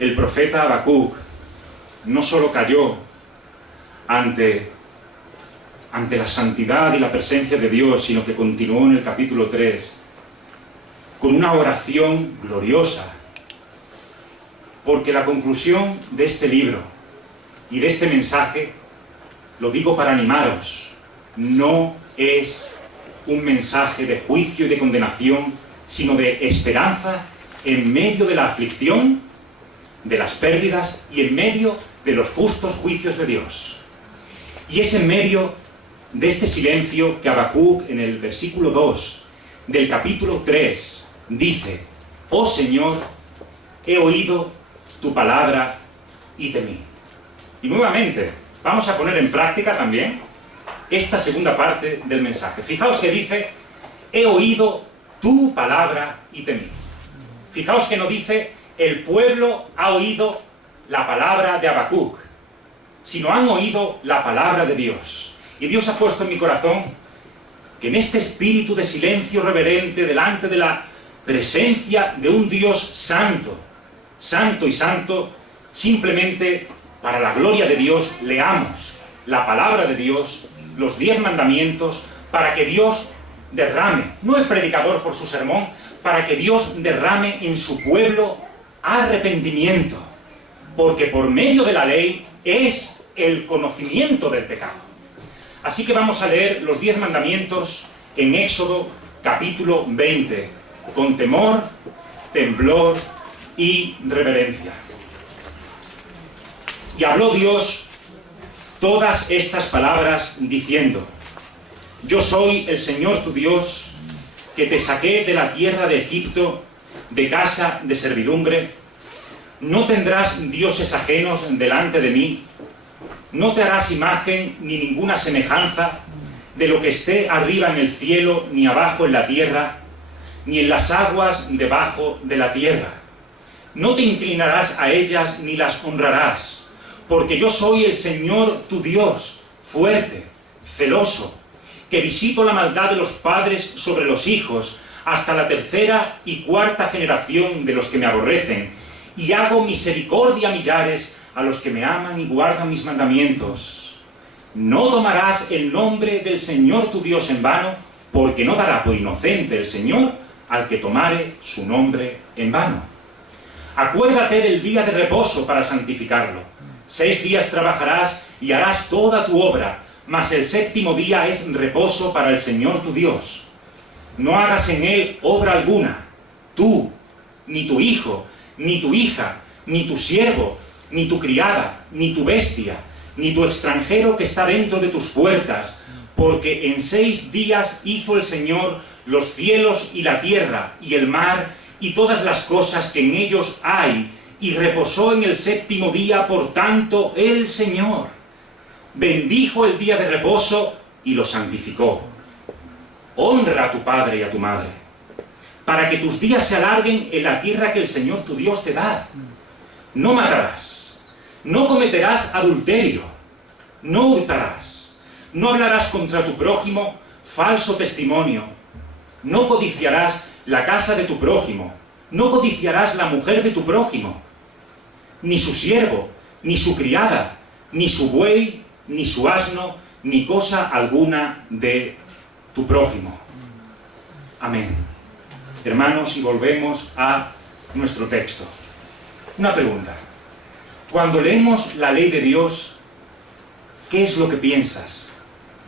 el profeta Habacuc no solo cayó ante la santidad y la presencia de Dios, sino que continuó en el capítulo 3 con una oración gloriosa, porque la conclusión de este libro y de este mensaje, lo digo para animaros, no es un mensaje de juicio y de condenación, sino de esperanza en medio de la aflicción, de las pérdidas y en medio de los justos juicios de Dios. Y es en medio de este silencio que Habacuc, en el versículo 2 del capítulo 3, dice: «Oh Señor, he oído tu palabra y temí». Y nuevamente, vamos a poner en práctica también esta segunda parte del mensaje. Fijaos que dice: «He oído tu palabra y temí». Fijaos que no dice: «El pueblo ha oído la palabra de Habacuc», sino han oído la palabra de Dios. Y Dios ha puesto en mi corazón que en este espíritu de silencio reverente delante de la presencia de un Dios santo, santo y santo, simplemente para la gloria de Dios leamos la palabra de Dios, los 10 mandamientos, para que Dios derrame, no el predicador por su sermón, para que Dios derrame en su pueblo arrepentimiento, porque por medio de la ley es el conocimiento del pecado. Así que vamos a leer los 10 mandamientos en Éxodo capítulo 20, con temor, temblor y reverencia. Y habló Dios todas estas palabras diciendo: «Yo soy el Señor tu Dios, que te saqué de la tierra de Egipto, de casa de servidumbre. No tendrás dioses ajenos delante de mí. No te harás imagen ni ninguna semejanza de lo que esté arriba en el cielo, ni abajo en la tierra, ni en las aguas debajo de la tierra. No te inclinarás a ellas ni las honrarás, porque yo soy el Señor tu Dios, fuerte, celoso, que visito la maldad de los padres sobre los hijos, hasta la 3ª y 4ª generación de los que me aborrecen, y hago misericordia a millares a los que me aman y guardan mis mandamientos. No tomarás el nombre del Señor tu Dios en vano, porque no dará por inocente el Señor al que tomare su nombre en vano. Acuérdate del día de reposo para santificarlo. 6 días trabajarás y harás toda tu obra, mas el 7º día es reposo para el Señor tu Dios. No hagas en él obra alguna, tú, ni tu hijo, ni tu hija, ni tu siervo, ni tu criada, ni tu bestia, ni tu extranjero que está dentro de tus puertas, porque en 6 días hizo el Señor los cielos y la tierra, y el mar, y todas las cosas que en ellos hay, y reposó en el 7º día, por tanto, el Señor bendijo el día de reposo y lo santificó. Honra a tu padre y a tu madre, para que tus días se alarguen en la tierra que el Señor tu Dios te da. No matarás, no cometerás adulterio, no hurtarás, no hablarás contra tu prójimo falso testimonio, no codiciarás la casa de tu prójimo, no codiciarás la mujer de tu prójimo, ni su siervo, ni su criada, ni su buey, ni su asno, ni cosa alguna de tu prójimo. Amén. Hermanos, y volvemos a nuestro texto. Una pregunta. Cuando leemos la ley de Dios, ¿qué es lo que piensas?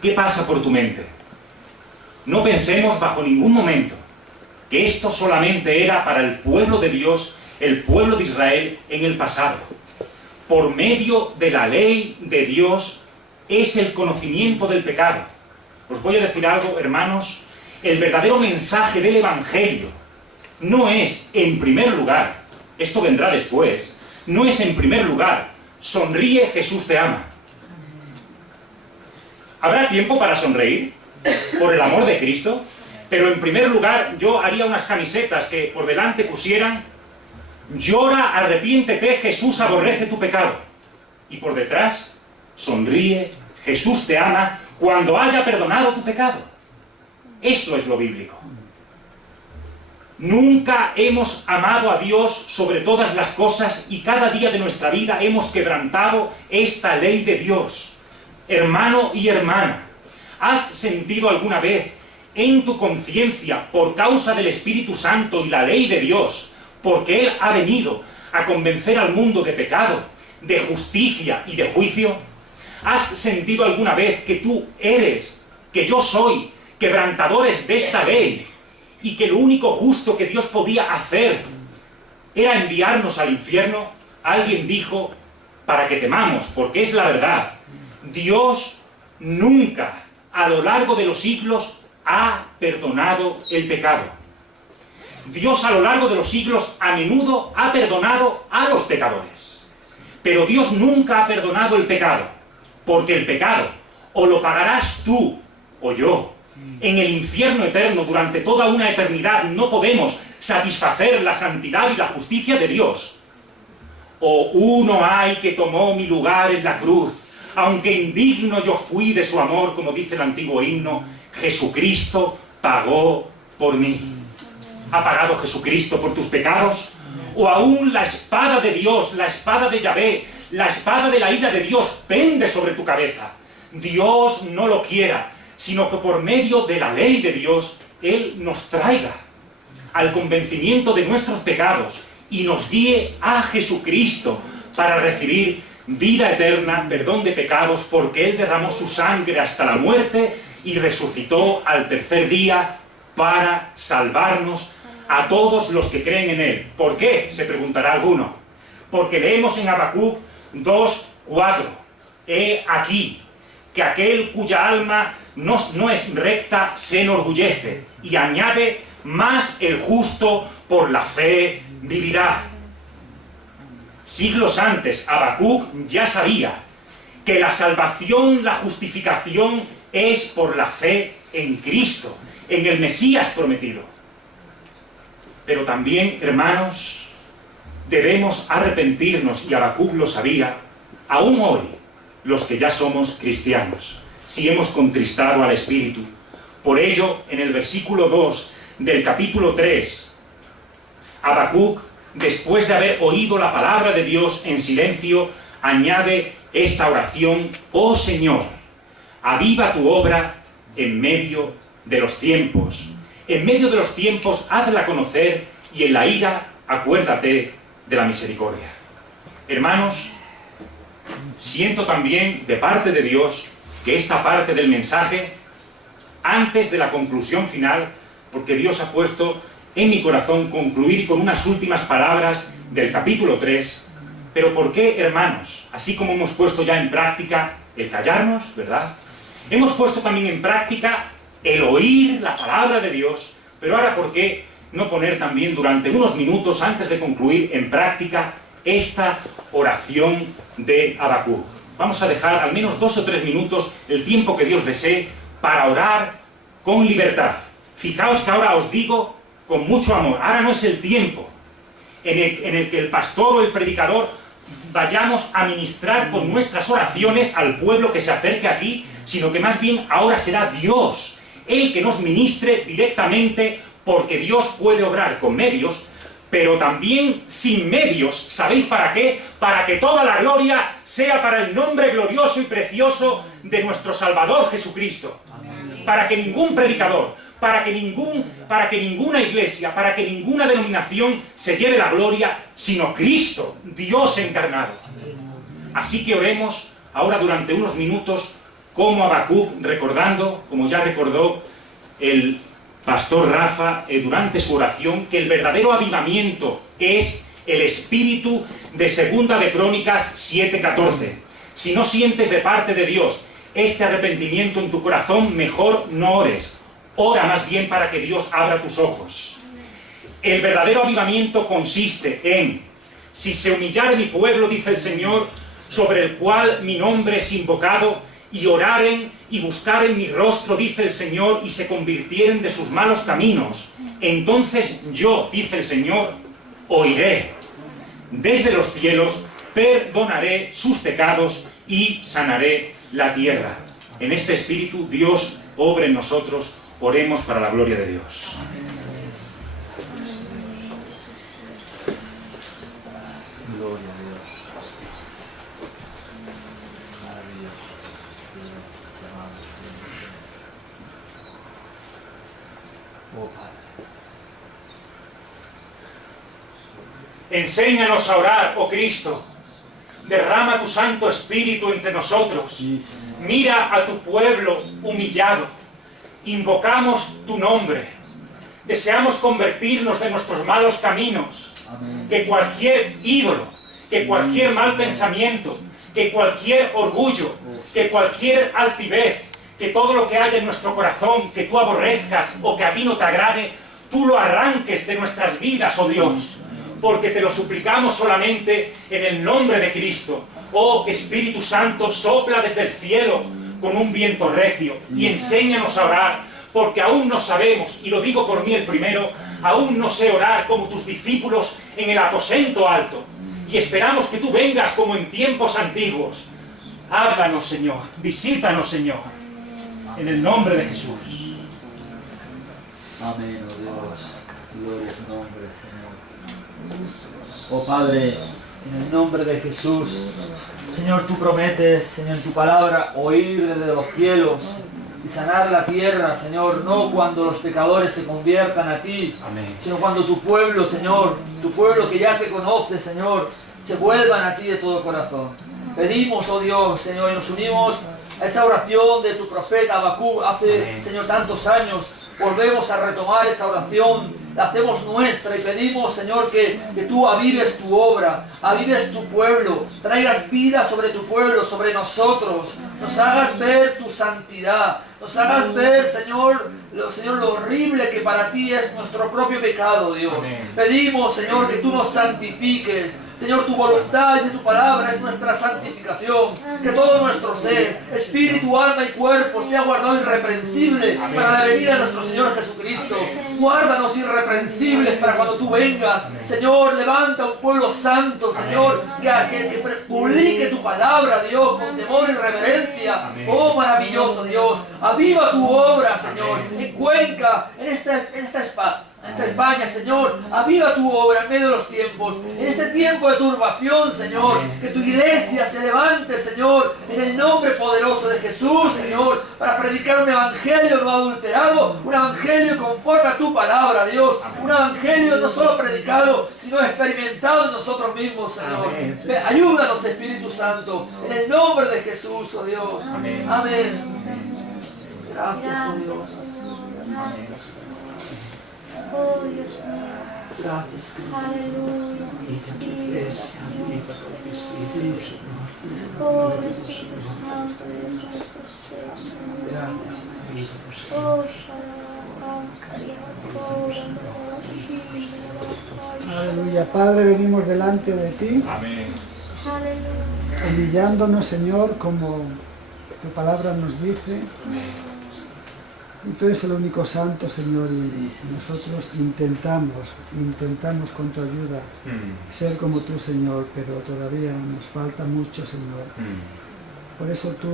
¿Qué pasa por tu mente? No pensemos bajo ningún momento que esto solamente era para el pueblo de Dios, el pueblo de Israel en el pasado. Por medio de la ley de Dios es el conocimiento del pecado. Os voy a decir algo, hermanos. El verdadero mensaje del Evangelio no es, en primer lugar, esto vendrá después, no es en primer lugar, sonríe, Jesús te ama. ¿Habrá tiempo para sonreír por el amor de Cristo? Pero en primer lugar yo haría unas camisetas que por delante pusieran: llora, arrepiéntete, Jesús aborrece tu pecado. Y por detrás, sonríe, Jesús te ama cuando haya perdonado tu pecado. Esto es lo bíblico. Nunca hemos amado a Dios sobre todas las cosas y cada día de nuestra vida hemos quebrantado esta ley de Dios. Hermano y hermana, ¿has sentido alguna vez en tu conciencia, por causa del Espíritu Santo y la ley de Dios, porque Él ha venido a convencer al mundo de pecado, de justicia y de juicio? ¿Has sentido alguna vez que tú eres, que yo soy, quebrantadores de esta ley, y que lo único justo que Dios podía hacer era enviarnos al infierno? Alguien dijo, para que temamos, porque es la verdad, Dios nunca, a lo largo de los siglos, ha perdonado el pecado. Dios a lo largo de los siglos a menudo ha perdonado a los pecadores. Pero Dios nunca ha perdonado el pecado, porque el pecado o lo pagarás tú o yo. En el infierno eterno, durante toda una eternidad, no podemos satisfacer la santidad y la justicia de Dios. O uno hay que tomó mi lugar en la cruz, aunque indigno yo fui de su amor, como dice el antiguo himno, Jesucristo pagó por mí. ¿Ha pagado Jesucristo por tus pecados? ¿O aún la espada de Dios, la espada de Yahvé, la espada de la ira de Dios pende sobre tu cabeza? Dios no lo quiera, sino que por medio de la ley de Dios, Él nos traiga al convencimiento de nuestros pecados y nos guíe a Jesucristo para recibir vida eterna, perdón de pecados, porque Él derramó su sangre hasta la muerte y resucitó al tercer día para salvarnos a todos los que creen en Él. ¿Por qué?, se preguntará alguno. Porque leemos en Habacuc 2:4, he aquí que aquel cuya alma no es recta se enorgullece, y añade, más el justo por la fe vivirá. Siglos antes, Habacuc ya sabía que la salvación, la justificación es por la fe en Cristo, en el Mesías prometido. Pero también, hermanos, debemos arrepentirnos, y Habacuc lo sabía, aún hoy, los que ya somos cristianos, si hemos contristado al Espíritu. Por ello, en el versículo 2 del capítulo 3, Habacuc, después de haber oído la palabra de Dios en silencio, añade esta oración: oh Señor, aviva tu obra en medio de los tiempos. En medio de los tiempos, hazla conocer, y en la ira, acuérdate de la misericordia. Hermanos, siento también de parte de Dios que esta parte del mensaje, antes de la conclusión final, porque Dios ha puesto en mi corazón concluir con unas últimas palabras del capítulo 3, pero ¿por qué, hermanos? Así como hemos puesto ya en práctica el callarnos, ¿verdad? Hemos puesto también en práctica el oír la palabra de Dios, pero ahora ¿por qué no poner también durante unos minutos, antes de concluir, en práctica esta oración de Habacuc? Vamos a dejar al menos 2 o 3 minutos, el tiempo que Dios desee, para orar con libertad. Fijaos que ahora os digo con mucho amor, ahora no es el tiempo en el que el pastor o el predicador vayamos a ministrar con nuestras oraciones al pueblo que se acerque aquí, sino que más bien ahora será Dios el que nos ministre directamente, porque Dios puede obrar con medios, pero también sin medios. ¿Sabéis para qué? Para que toda la gloria sea para el nombre glorioso y precioso de nuestro Salvador Jesucristo. Amén. Para que ningún predicador, para que ninguna iglesia, para que ninguna denominación se lleve la gloria, sino Cristo, Dios encarnado. Así que oremos ahora durante unos minutos como Habacuc, recordando, como ya recordó el pastor Rafa durante su oración, que el verdadero avivamiento es el espíritu de Segunda de Crónicas 7:14. Si no sientes de parte de Dios este arrepentimiento en tu corazón, mejor no ores. Ora más bien para que Dios abra tus ojos. El verdadero avivamiento consiste en: si se humillare mi pueblo, dice el Señor, sobre el cual mi nombre es invocado, y oraren y buscaren mi rostro, dice el Señor, y se convirtieren de sus malos caminos, entonces yo, dice el Señor, oiré desde los cielos, perdonaré sus pecados y sanaré la tierra. En este espíritu, Dios obre en nosotros. Oremos para la gloria de Dios. Oh Padre. Enséñanos a orar, oh Cristo. Derrama tu Santo Espíritu entre nosotros. Sí, Señor. Mira a tu pueblo humillado. Invocamos tu nombre. Deseamos convertirnos de nuestros malos caminos. Amén. Que cualquier ídolo, que cualquier mal pensamiento, que cualquier orgullo, que cualquier altivez, que todo lo que haya en nuestro corazón, que tú aborrezcas o que a ti no te agrade, tú lo arranques de nuestras vidas, oh Dios. Porque te lo suplicamos solamente en el nombre de Cristo. Oh Espíritu Santo, sopla desde el cielo con un viento recio y enséñanos a orar, porque aún no sabemos, y lo digo por mí el primero, aún no sé orar como tus discípulos en el aposento alto, y esperamos que tú vengas como en tiempos antiguos. Háblanos, Señor, visítanos, Señor, en el nombre de Jesús. Amén, oh Dios. Gloria a tu nombre, Señor. Oh Padre, en el nombre de Jesús, Señor, tú prometes, Señor, en tu palabra, oír desde los cielos y sanar la tierra, Señor, no cuando los pecadores se conviertan a ti, Amén. sino cuando tu pueblo, Señor, tu pueblo que ya te conoce, Señor, se vuelvan a ti de todo corazón. Pedimos, oh Dios, Señor, y nos unimos a esa oración de tu profeta Habacuc hace, Amén. Señor, tantos años. Volvemos a retomar esa oración, la hacemos nuestra y pedimos, Señor, que tú avives tu obra, avives tu pueblo, traigas vida sobre tu pueblo, sobre nosotros, nos hagas ver tu santidad, nos hagas ver, Señor, lo horrible que para ti es nuestro propio pecado, Dios. Amén. Pedimos, Señor, que tú nos santifiques. Señor, tu voluntad y tu palabra es nuestra santificación. Que todo nuestro ser, espíritu, alma y cuerpo sea guardado irreprensible para la venida de nuestro Señor Jesucristo. Guárdanos irreprensibles para cuando tú vengas. Señor, levanta un pueblo santo, Señor, que publique tu palabra, Dios, con temor y reverencia. Oh, maravilloso Dios, aviva tu obra, Señor, en Cuenca, en esta España, Señor, aviva tu obra en medio de los tiempos, en este tiempo de turbación, Señor, que tu iglesia se levante, Señor, en el nombre poderoso de Jesús, Señor, para predicar un evangelio no adulterado, un evangelio conforme a tu palabra, Dios, un evangelio no solo predicado, sino experimentado en nosotros mismos, Señor. Ayúdanos, Espíritu Santo, en el nombre de Jesús, oh Dios. Amén. Amén. Gracias, oh Dios. Oh Dios mío, Gracias, Cristo. aleluya. Sí, Oh Espíritu Santo, Dios nuestro ser. gracias. Oh Shalom, Aleluya. Padre, venimos delante de ti, Amén. aleluya. humillándonos, Señor, como tu palabra nos dice. Y tú eres el único santo, Señor, y nosotros intentamos con tu ayuda ser como tú, Señor, pero todavía nos falta mucho, Señor. Por eso tú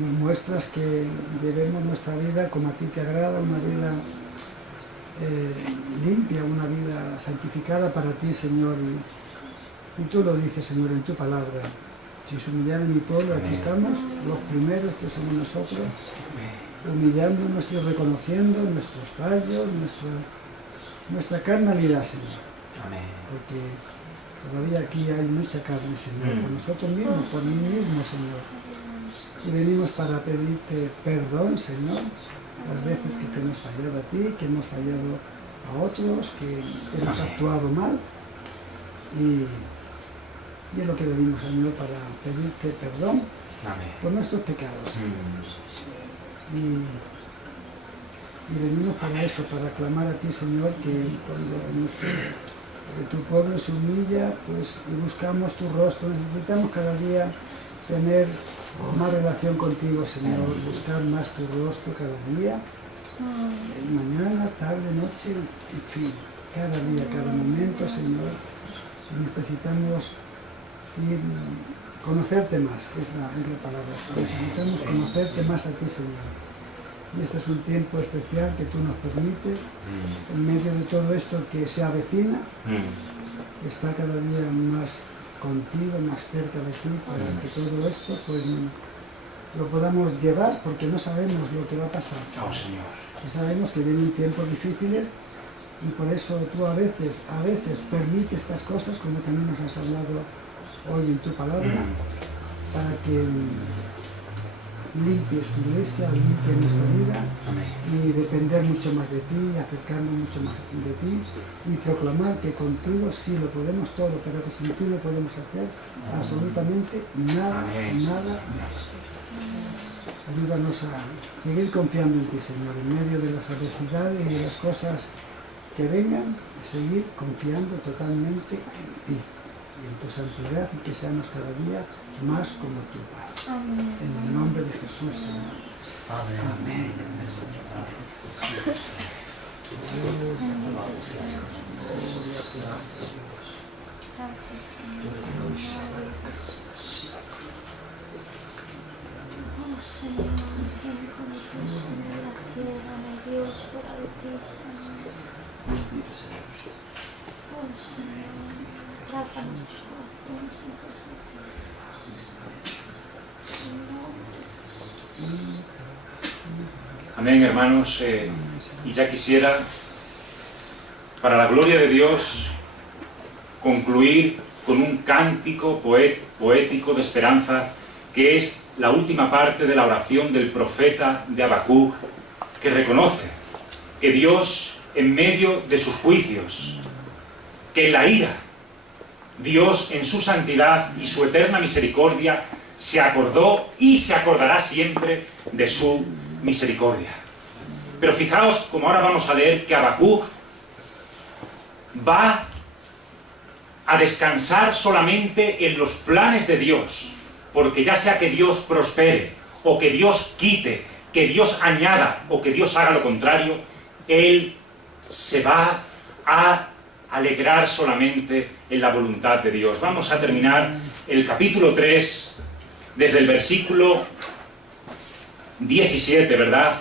nos muestras que debemos nuestra vida como a ti te agrada, una vida limpia, una vida santificada para ti, Señor. Y tú lo dices, Señor, en tu palabra. Si se humillara mi pueblo, aquí estamos, los primeros que somos nosotros, humillándonos y reconociendo nuestros fallos, nuestra carnalidad, Señor. Amén. Porque todavía aquí hay mucha carne, Señor, por nosotros mismos, por mí mismo, Señor. Y venimos para pedirte perdón, Señor, las veces que te hemos fallado a ti, que hemos fallado a otros, que hemos actuado mal. Y es lo que venimos, Señor, para pedirte perdón Amén. por nuestros pecados. Y venimos para eso, para clamar a ti, Señor, que cuando tu pueblo se humilla, pues, y buscamos tu rostro, necesitamos cada día tener más relación contigo, Señor, buscar más tu rostro cada día, mañana, tarde, noche, en fin, cada día, cada momento, Señor, necesitamos conocerte más, es la palabra. Necesitamos conocerte más a ti, Señor. Y este es un tiempo especial que tú nos permites, en medio de todo esto que se avecina, está cada día más contigo, más cerca de ti, para que todo esto pues lo podamos llevar, porque no sabemos lo que va a pasar. Oh, Señor. Y sabemos que vienen tiempos difíciles y por eso tú a veces permites estas cosas, como también nos has hablado hoy en tu palabra, para que limpies tu iglesia, limpies nuestra vida y depender mucho más de ti, acercarnos mucho más de ti y proclamar que contigo sí lo podemos todo, pero que sin ti no podemos hacer absolutamente nada, nada. Ayúdanos a seguir confiando en ti, Señor, en medio de las adversidades y de las cosas que vengan, seguir confiando totalmente en ti y en tu santidad, y que seamos cada día más como tú, Padre. Amén. En el nombre de Jesús, Señor. Amén. Gracias, Señor. En el nombre de Jesús. Oh, Señor, ¿quién como tú, Señor, la tierra, mi Dios, fuera de ti, Señor? Oh, Señor, trata nuestros corazones en cosas de ti. En el nombre de Jesús. Amén, hermanos. Y ya quisiera, para la gloria de Dios, concluir con un cántico poético de esperanza, que es la última parte de la oración del profeta de Habacuc, que reconoce que Dios, en medio de sus juicios, que en la ira, Dios en su santidad y su eterna misericordia se acordó y se acordará siempre de su misericordia. Pero fijaos, como ahora vamos a leer, que Habacuc va a descansar solamente en los planes de Dios, porque ya sea que Dios prospere, o que Dios quite, que Dios añada, o que Dios haga lo contrario, Él se va a alegrar solamente en la voluntad de Dios. Vamos a terminar el capítulo 3, desde el versículo 17, ¿verdad?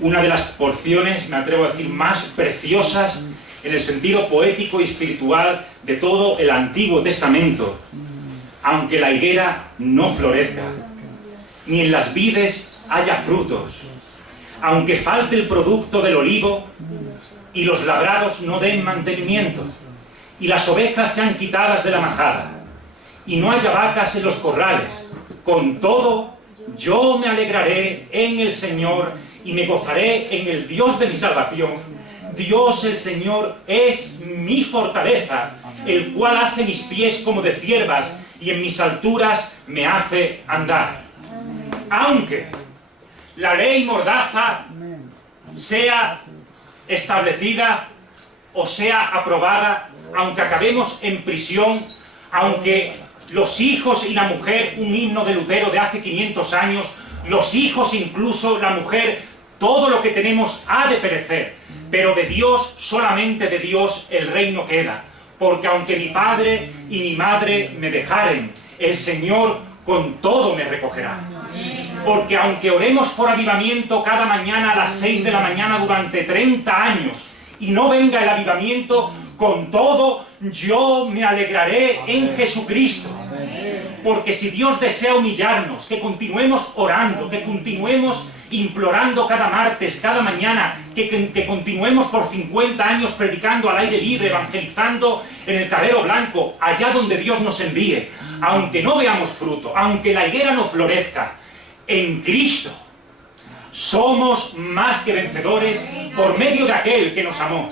Una de las porciones, me atrevo a decir, más preciosas en el sentido poético y espiritual de todo el Antiguo Testamento. Aunque la higuera no florezca, ni en las vides haya frutos, aunque falte el producto del olivo y los labrados no den mantenimiento, y las ovejas sean quitadas de la majada, y no haya vacas en los corrales, con todo yo me alegraré en el Señor y me gozaré en el Dios de mi salvación. Dios el Señor es mi fortaleza, el cual hace mis pies como de ciervas y en mis alturas me hace andar. Aunque la ley mordaza sea establecida o sea aprobada, aunque acabemos en prisión, aunque los hijos y la mujer, un himno de Lutero de hace 500 años, los hijos incluso, la mujer, todo lo que tenemos ha de perecer, pero de Dios, solamente de Dios, el reino queda. Porque aunque mi padre y mi madre me dejaren, el Señor con todo me recogerá. Porque aunque oremos por avivamiento cada mañana a las 6 de la mañana durante 30 años y no venga el avivamiento, con todo yo me alegraré en Jesucristo. Porque si Dios desea humillarnos, que continuemos orando, que continuemos implorando cada martes, cada mañana, que continuemos por 50 años predicando al aire libre, evangelizando en el Calero Blanco, allá donde Dios nos envíe, aunque no veamos fruto, aunque la higuera no florezca, en Cristo somos más que vencedores por medio de aquel que nos amó.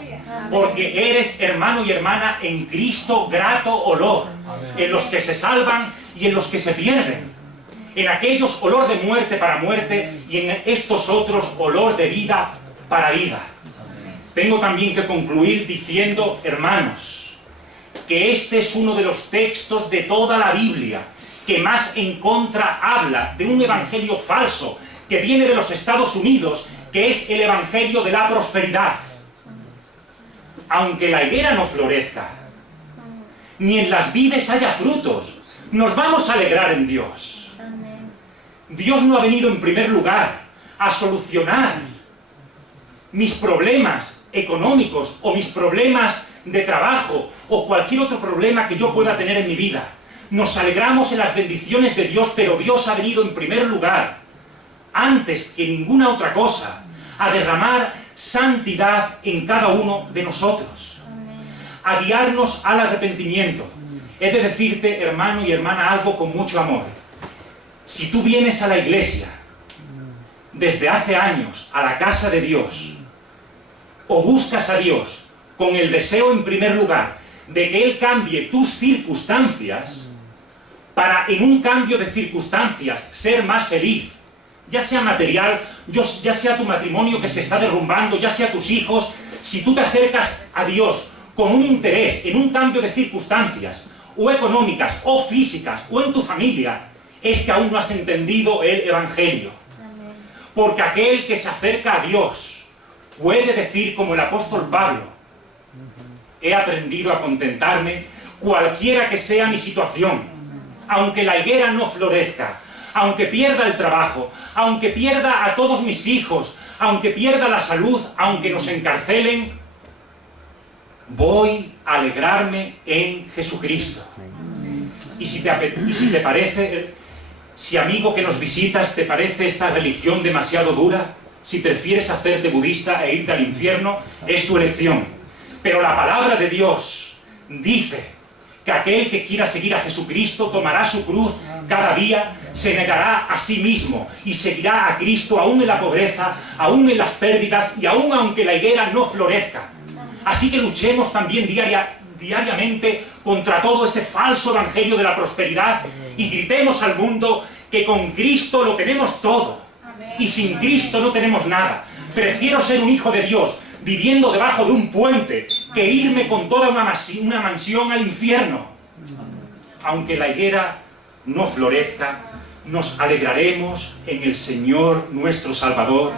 Porque eres, hermano y hermana, en Cristo grato olor, en los que se salvan y en los que se pierden. En aquellos olor de muerte para muerte y en estos otros olor de vida para vida. Tengo también que concluir diciendo, hermanos, que este es uno de los textos de toda la Biblia que más en contra habla de un evangelio falso que viene de los Estados Unidos, que es el evangelio de la prosperidad. Aunque la higuera no florezca, ni en las vides haya frutos, nos vamos a alegrar en Dios. Dios no ha venido en primer lugar a solucionar mis problemas económicos o mis problemas de trabajo o cualquier otro problema que yo pueda tener en mi vida. nos alegramos en las bendiciones de Dios, pero Dios ha venido en primer lugar, antes que ninguna otra cosa, a derramar santidad en cada uno de nosotros, a guiarnos al arrepentimiento. He de decirte, hermano y hermana, algo con mucho amor. Si tú vienes a la iglesia desde hace años, a la casa de Dios, o buscas a Dios con el deseo en primer lugar de que Él cambie tus circunstancias, para en un cambio de circunstancias ser más feliz, ya sea material, ya sea tu matrimonio que se está derrumbando, ya sea tus hijos, si tú te acercas a Dios con un interés en un cambio de circunstancias, o económicas, o físicas, o en tu familia, es que aún no has entendido el Evangelio. Porque aquel que se acerca a Dios puede decir como el apóstol Pablo: he aprendido a contentarme cualquiera que sea mi situación, aunque la higuera no florezca, aunque pierda el trabajo, aunque pierda a todos mis hijos, aunque pierda la salud, aunque nos encarcelen, voy a alegrarme en Jesucristo. Y si te parece, si amigo que nos visitas, te parece esta religión demasiado dura, si prefieres hacerte budista e irte al infierno, es tu elección. Pero la palabra de Dios dice que aquel que quiera seguir a Jesucristo tomará su cruz cada día, se negará a sí mismo y seguirá a Cristo aún en la pobreza, aún en las pérdidas y aún aunque la higuera no florezca. Así que luchemos también diariamente contra todo ese falso evangelio de la prosperidad y gritemos al mundo que con Cristo lo tenemos todo y sin Cristo no tenemos nada. Prefiero ser un hijo de Dios viviendo debajo de un puente que irme con toda una mansión al infierno. Aunque la higuera no florezca, nos alegraremos en el Señor nuestro Salvador,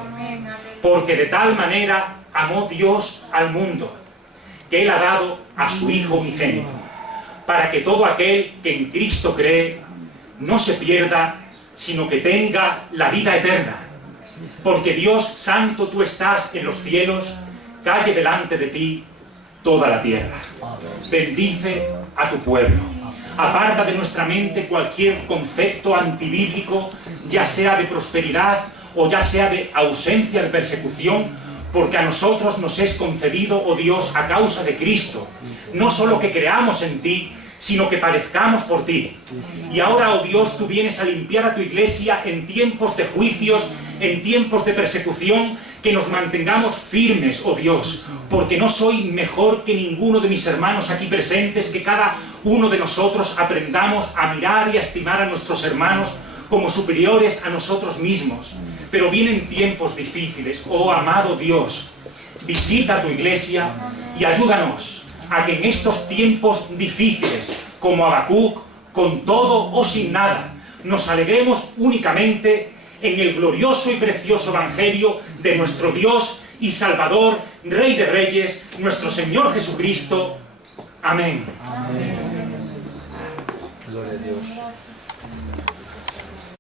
porque de tal manera amó Dios al mundo, que Él ha dado a su Hijo unigénito, para que todo aquel que en Cristo cree no se pierda, sino que tenga la vida eterna. Porque Dios santo, tú estás en los cielos, calle delante de ti toda la tierra. Bendice a tu pueblo. Aparta de nuestra mente cualquier concepto antibíblico, ya sea de prosperidad o ya sea de ausencia de persecución, porque a nosotros nos es concedido, oh Dios, a causa de Cristo, no solo que creamos en ti, sino que padezcamos por ti. Y ahora, oh Dios, tú vienes a limpiar a tu iglesia en tiempos de juicios, en tiempos de persecución, que nos mantengamos firmes, oh Dios, porque no soy mejor que ninguno de mis hermanos aquí presentes, que cada uno de nosotros aprendamos a mirar y a estimar a nuestros hermanos como superiores a nosotros mismos. Pero vienen tiempos difíciles, oh amado Dios, visita tu iglesia y ayúdanos a que en estos tiempos difíciles, como Habacuc, con todo o sin nada, nos alegremos únicamente en el glorioso y precioso Evangelio de nuestro Dios y Salvador, Rey de Reyes, nuestro Señor Jesucristo. Amén. Gloria a Dios.